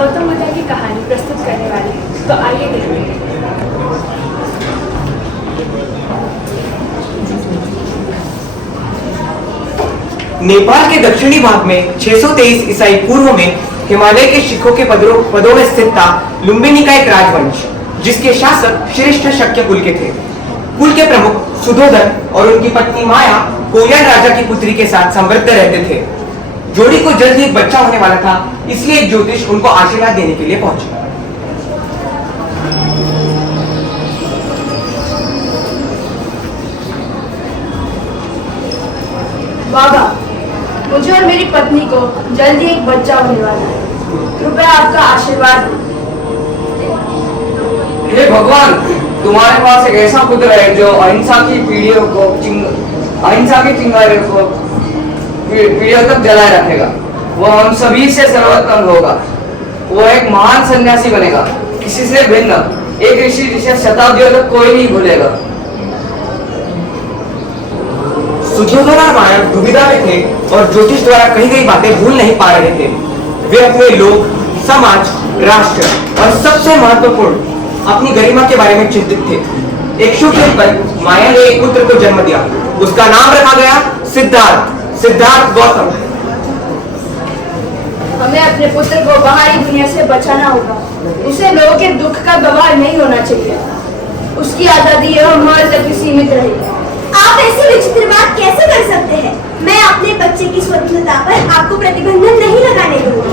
गौतम बुद्ध की कहानी प्रस्तुत करने वाले हैं, तो आइए देखते हैं। नेपाल के दक्षिणी भाग में 623 ईसाई पूर्व में हिमालय के शिखरों के पदों में स्थित था लुम्बिनी का एक राजवंश, जिसके शासक श्रेष्ठ शक्य कुल के थे। कुल के प्रमुख सुधोधन और उनकी पत्नी माया कोयन राजा की पुत्री के साथ समृद्ध रहते थे। जोड़ी को जल्द ही एक बच्चा होने वाला था, इसलिए एक ज्योतिष उनको आशीर्वाद देने के लिए पहुंचे। बाबा, मुझे और मेरी पत्नी को जल्दी एक बच्चा होने वाला है, कृपया आपका आशीर्वाद दें। हे भगवान, तुम्हारे पास एक ऐसा पुत्र है जो अहिंसा की पीढ़ियों के चिंगारे को पीढ़ियों तक जलाए रखेगा। वह हम सभी से सर्वोत्तम होगा। वो एक महान सन्यासी बनेगा, किसी से भिन्न, एक ऋषि जिसे शताब्दियों तक कोई नहीं भूलेगा। सुधोधन और माया दुविधा में थे और ज्योतिष द्वारा कही गई बातें भूल नहीं पा रहे थे। वे अपने लोग, समाज, राष्ट्र और सबसे महत्वपूर्ण अपनी गरिमा के बारे में चिंतित थे। एक शुभ दिन पर माया ने एक पुत्र को जन्म दिया। उसका नाम रखा गया सिद्धार्थ गौतम। हमें अपने पुत्र को बाहरी दुनिया से बचाना होगा। उसे लोगों के दुख का गवाह नहीं होना चाहिए। उसकी आजादी एवं महल तक सीमित रहेगी। आप ऐसी विचित्र बात कैसे कर सकते हैं? मैं अपने बच्चे की स्वतंत्रता पर आपको प्रतिबंधन नहीं लगाने दूंगा।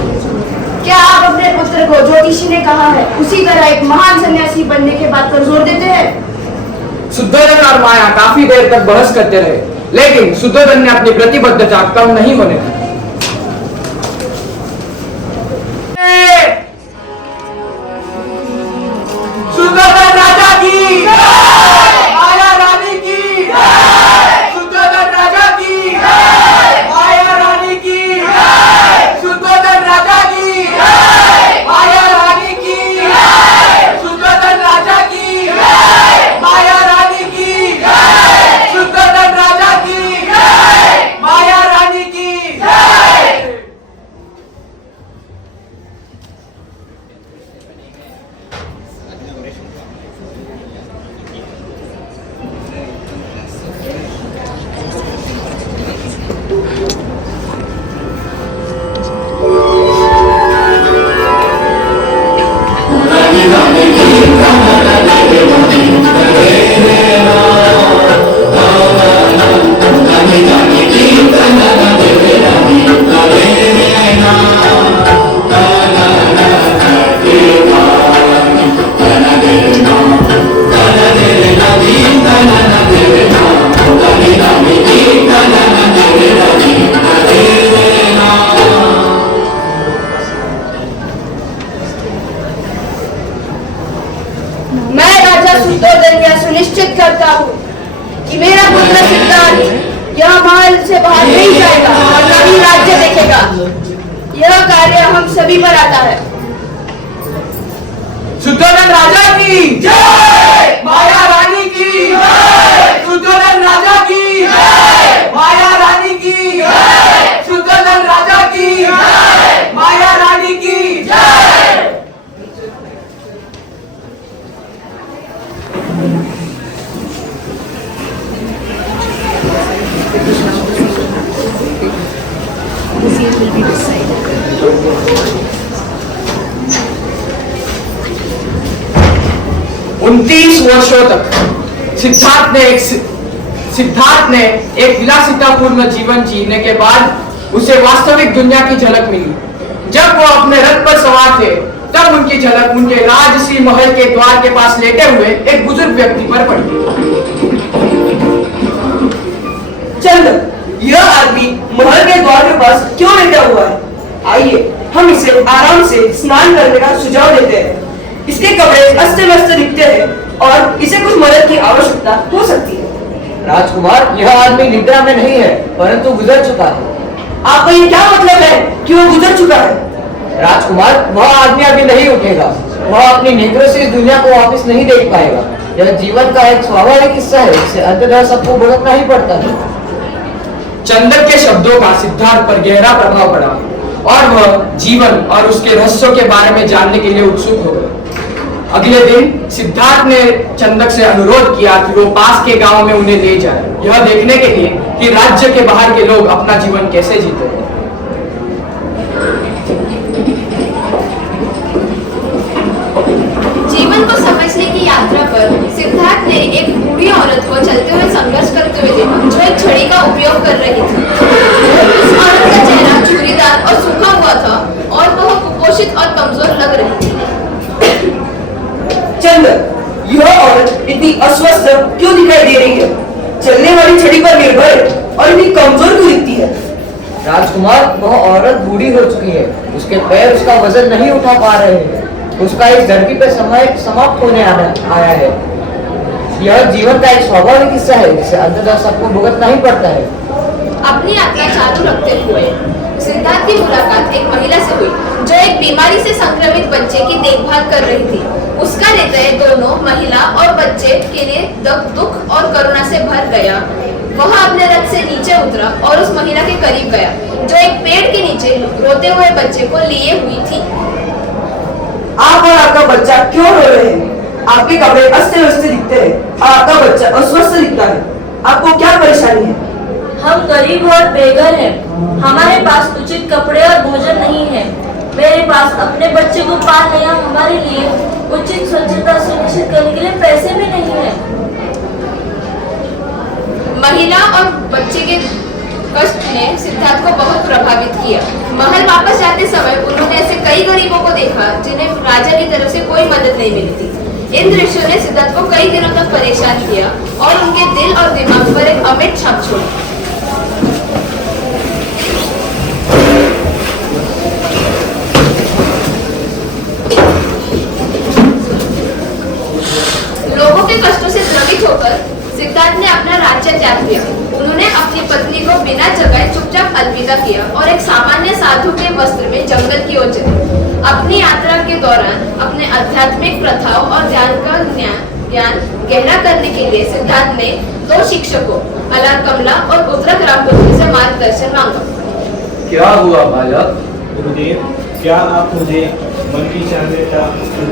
क्या आप अपने पुत्र को ज्योतिषी ने कहा है उसी तरह एक महान सन्यासी बनने के बात पर जोर देते हैं? सुधोधन और माया काफी देर तक बहस करते रहे, लेकिन सुधोधन ने अपनी प्रतिबद्धता कम नहीं होने दी। सुधोधन राजा की, माया रानी की, सुधोधन राजा की, माया रानी की, सुधोधन राजा की, माया रानी की, सुधोधन राजा की, माया रानी की, सुधोधन राजा की, माया रानी की। मैं राजा सुधोधन यह सुनिश्चित करता हूँ कि मेरा पुत्र सिद्धार्थ यह महल से बाहर नहीं जाएगा और न ही राज्य देखेगा। यह कार्य हम सभी पर आता है। सुधोधन राजा की जय, माया रानी की जय, सुधोधन राजा की जय, माया रानी की जय, सुधोधन राजा की जय, माया रानी की जय। उनतीस वर्षों तक सिद्धार्थ ने एक विलासितापूर्ण जीवन जीने के बाद उसे वास्तविक दुनिया की झलक मिली। जब वो अपने रथ पर सवार थे, तब उनकी झलक उनके राजसी महल के द्वार के पास लेटे हुए एक बुजुर्ग व्यक्ति पर पड़ी। चंद, यह आदमी महल के द्वार के पास क्यों लेटा हुआ है? आइए हम इसे आराम से स्नान करने का सुझाव देते हैं। इसके कपड़े अस्त व्यस्त दिखते हैं और इसे कुछ मदद की आवश्यकता हो सकती है। राजकुमार, यह आदमी निद्रा में नहीं है, परंतु गुजर चुका है। आपका ये क्या मतलब है कि वो गुजर चुका है? राजकुमार, वह आदमी अभी नहीं उठेगा। वह अपनी नेत्रों से इस दुनिया को वापस नहीं देख पाएगा। यह जीवन का एक स्वाभाविक हिस्सा है, इसे अंततः सबको भुगतना ही पड़ता है। चंदक के शब्दों का सिद्धार्थ पर गहरा प्रभाव पड़ा और वह जीवन और उसके रहस्यों के बारे में जानने के लिए उत्सुक हो गए। अगले दिन सिद्धार्थ ने चंदक से अनुरोध किया कि वो पास के गांव में उन्हें ले जाए, यह देखने के लिए कि राज्य के बाहर के लोग अपना जीवन कैसे जीते हैं। जीवन को समझने की यात्रा पर सिद्धार्थ ने एक बूढ़ी औरत को चलते हुए संघर्ष करते हुए देखा, जो एक छड़ी का उपयोग कर रही थी। उस औरत का चेहरा छुरीदार और सूखा हुआ था और वह कुपोषित और कमजोर लग रही थी। चंदक, यह औरत इतनी अस्वस्थ क्यों दिखाई दे रही है? चलने वाली छड़ी पर निर्भर और इतनी कमजोर क्यों दिखती है? राजकुमार, वह औरत बूढ़ी हो चुकी है। उसके पैर उसका वजन नहीं उठा पा रहे हैं। उसका इस धरती पर समय समाप्त होने आया है। यह जीवन का एक स्वाभाविक हिस्सा है जिसे अंततः सबको भुगतना ही पड़ता है। अपनी यात्रा चालू रखते हुए सिद्धार्थ की मुलाकात एक महिला से हुई, जो एक बीमारी से संक्रमित बच्चे की देखभाल कर रही थी। उसका हृदय दोनों महिला और बच्चे के लिए दुख और करुणा से भर गया। वह अपने रथ से नीचे उतरा और उस महिला के करीब गया, जो एक पेड़ के नीचे रोते हुए बच्चे को लिए हुई थी। आप और आपका बच्चा क्यों रो रहे हैं? आपके कपड़े अस्ते व्यस्त दिखते हैं और आपका बच्चा अस्वस्थ दिखता है। आपको क्या परेशानी है? हम गरीब और बेघर हैं। हमारे पास उचित कपड़े और भोजन नहीं है। मेरे पास अपने बच्चे को पालने या हमारे लिए उचित स्वच्छता सुनिश्चित करने के लिए पैसे भी नहीं है। महिला और बच्चे के कष्ट ने सिद्धार्थ को बहुत प्रभावित किया। महल वापस जाते समय उन्होंने ऐसे कई गरीबों को देखा जिन्हें राजा की तरफ से कोई मदद नहीं मिली थी। इन दृश्यों ने सिद्धार्थ को कई दिनों तक परेशान किया और उनके दिल और दिमाग पर एक अमिट छाप छोड़ी। लोगों के कष्टों से द्रवित होकर सिद्धार्थ ने अपना राज्य त्याग किया। उन्होंने अपनी पत्नी को बिना जगाए चुपचाप अलविदा किया और एक सामान्य साधु के वस्त्र में जंगल की ओर चले। अपनी यात्रा के दौरान अपने आध्यात्मिक प्रथाओं और ध्यान का ज्ञान गहरा करने के लिए सिद्धार्थ ने 2 शिक्षकों अलार कमला और उद्रक रामपुत्री से मार्गदर्शन मांगा। क्या हुआ बालक? गुरुदेव, क्या आप मुझे मन की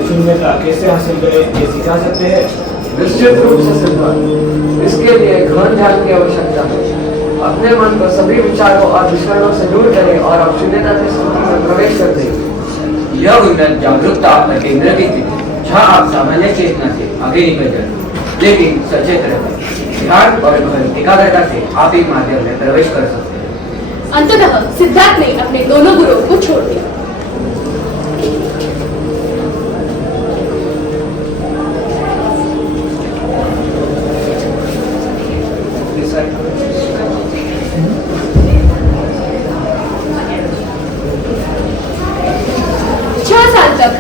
शून्यता कैसे हासिल करें ये सिखा सकते हैं? निश्चित रूप से सिद्धार्थ, इसके लिए गहन ध्यान की आवश्यकता है। अपने मन को सभी विचारों और विषयों से दूर करें और अब शून्यता की स्थिति में प्रवेश कर दें। यह उन्नत जागरूकता आपका केंद्र की थी, जहाँ आप सामान्य चेतना से आगे निकल जाए, लेकिन सचेत रहकर ध्यान और गहन एकाग्रता से आप इस माध्यम में प्रवेश कर सकते हैं। अंततः सिद्धार्थ ने अपने दोनों गुरुओं को छोड़ दिया।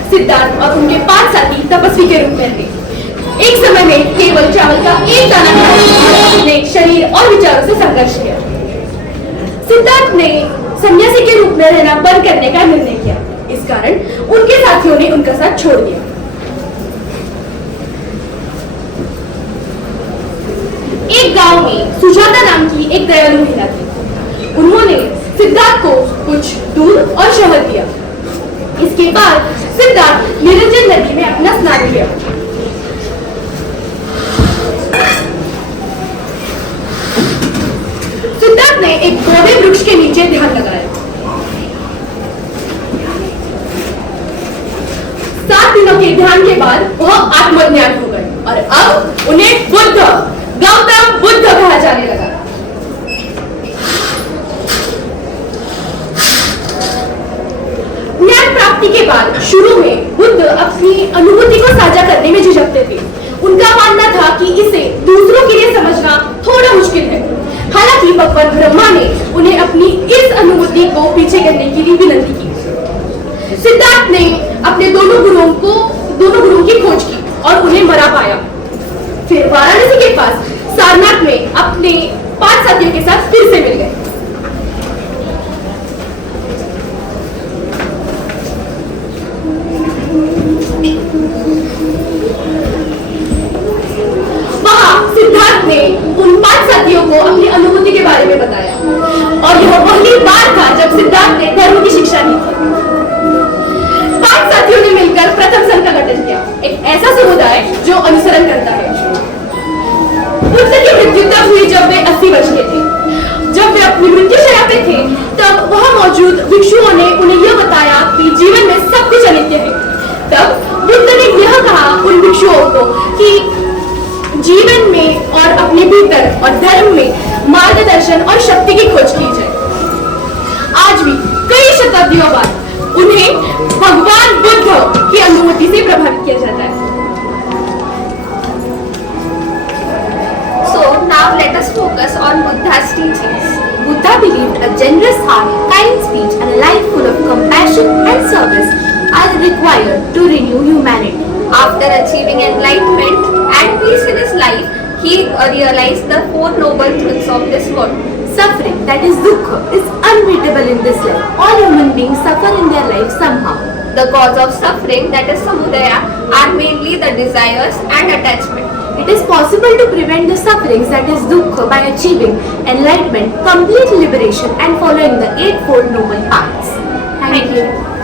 सिद्धार्थ और उनके 5 साथी तपस्वी के रूप में रहे। एक समय में केवल चावल का एक दाना खाया और अपने शरीर और विचारों से संघर्ष किया। सिद्धार्थ ने सन्यासी के रूप में रहना बंद करने का निर्णय किया। इस कारण उनके साथियों ने उनका साथ छोड़ दिया। एक गांव में सुजाता नाम की एक दयालु महिला थी। उन्होंने सिद्धार्थ को कुछ दूध और शहद दिया। इसके बाद सिद्धार्थ निरंजन नदी में अपना स्नान किया। सिद्धार्थ ने एक बोधि वृक्ष के नीचे ध्यान लगाया। 7 दिनों के ध्यान के बाद वह आत्मज्ञान हो गए और अब उन्हें गौतम बुद्ध कहा जाने लगा। ज्ञान प्राप्ति के बाद शुरू में बुद्ध अपनी अनुभूति को साझा करने में झिझकते थे। उनका मानना था कि इसे दूसरों के लिए समझना थोड़ा मुश्किल है। हालांकि भगवान ब्रह्मा ने उन्हें अपनी इस अनुभूति को पीछे करने के लिए विनती की। सिद्धार्थ ने अपने दोनों गुरुओं की खोज की और उन्हें मरा पाया। फिर वाराणसी के पास सारनाथ में अपने 5 साथियों के साथ फिर से मिल गए। वहां सिद्धार्थ ने उन 5 साथियों को अपनी अनुभूति के बारे में बताया। और यह पहली बार था जब सिद्धार्थ ने धर्म की शिक्षा दी थी। 5 साथियों ने मिलकर प्रथम संघ का गठन किया, एक ऐसा समुदाय जो अनुसरण करता है। बुद्ध की मृत्यु तब हुई जब वे 80 वर्ष के थे। जब वे अपनी मृत्युशैया पे थे तब वहां मौजूद भिक्षुओं ने उन्हें यह बताया कि जीवन में सब कुछ अनित्य है। तब बुद्ध ने यह कहा उन भिक्षुओं को कि जीवन में और अपने भीतर और धर्म में मार्गदर्शन और शक्ति की खोज की जाए। आज भी कई शताब्दियों बाद उन्हें भगवान बुद्ध की अनुभूति से प्रभावित किया जाता है। So now let us focus on Buddha's teachings. Buddha believed a generous heart, kind speech, and a life full of compassion and service are required to renew humanity. After achieving enlightenment and peace in his life, he realized the 4 noble truths of this world. Suffering, that is dukkha, is unbeatable in this life. All human beings suffer in their life somehow. The cause of suffering, that is samudaya, are mainly the desires and attachment. It is possible to prevent the sufferings, that is dukkha, by achieving enlightenment, complete liberation, and following the 8 noble paths. Thank you.